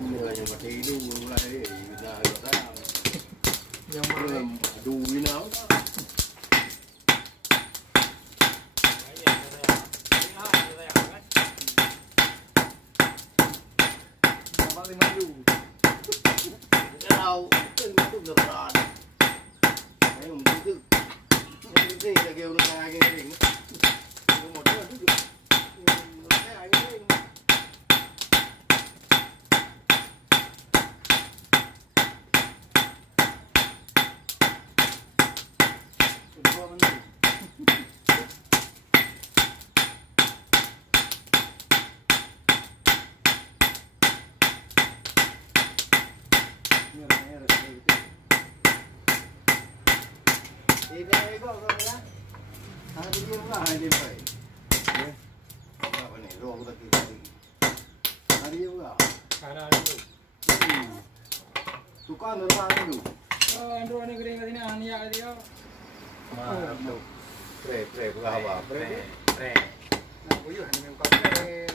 người nhưng mà thì đu lại là rõ ràng nhưng mà đu như nào đâu từng được rồi đấy mình cứ cái gì là kêu được hai cái đỉnh một cái được cái ai cái thì đây có rồi đó hai cái gì cũng là hai điểm bảy đấy cái này rô cái gì hai cái gì cũng là cái nào tụi con nó ra đủ Android này cái nào anh ya đi đâu mà đủ pre củaเราà pre ủa giờ mình có cái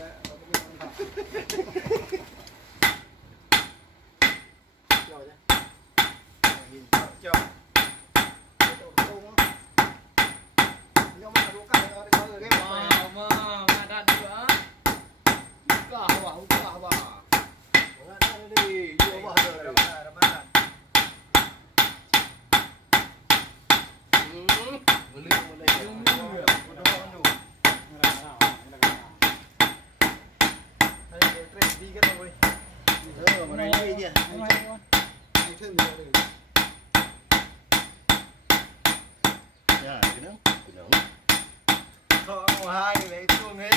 cho hai lấy chuông hết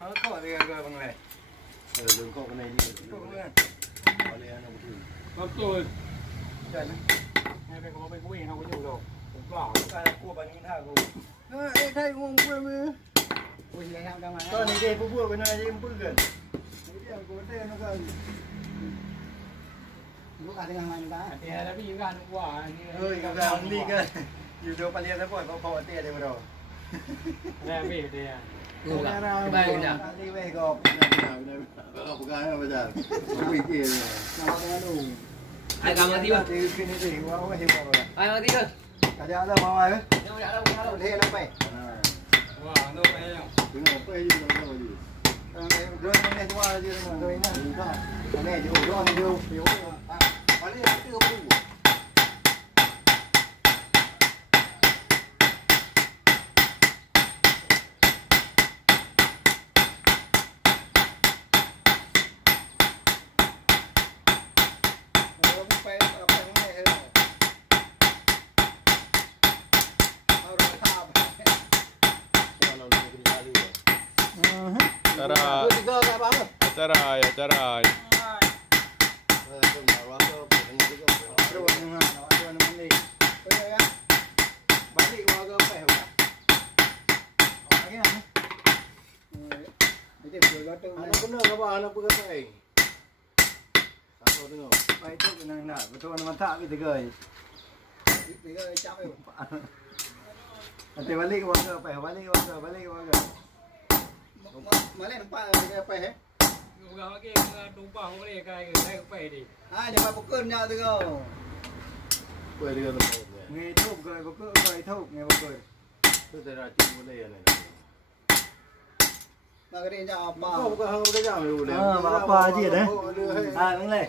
có gì rồi bằng này đừng có cái này đi có lẽ nó nó tôi trời này bên có bên của mình không có nhiều đâu cũng bỏ cái cua bánh như thế rồi đây không quên mưa ui này đang ngoài con này đây bữa bên này em bữa gần cái điểm của đây nó gần lúc ăn hàng này đã thì đã bị gan quả ơi gan đi cái nhiều đồ paleo nó gọi có phò tiền đây rồi ra về thì cái bay nè đi về gọp gọp cái bây giờ cái bị kia nó cái đủ ai cầm mà tiêu thì cái này thì quá có hiệu quả rồi ai mà tiêu cả nhà đâu mà mày đâu đâu thế nó mày wow đâu phải không cứ ngồi quay đi đâu rồi gì rồi này qua gì rồi cái này thì ủi rồi nhiều thiếu có đi tiêu đủ Acarai. cái đúng bảo không cái cái phải đi ai để mà có cơn nhau được không quay đi rồi nghe thục rồi có cơn quay thục nghe một cười tôi thấy là chuyện vấn đề này mà cái đi nhà không có không có nhà rồi bà gì đấy à đúng này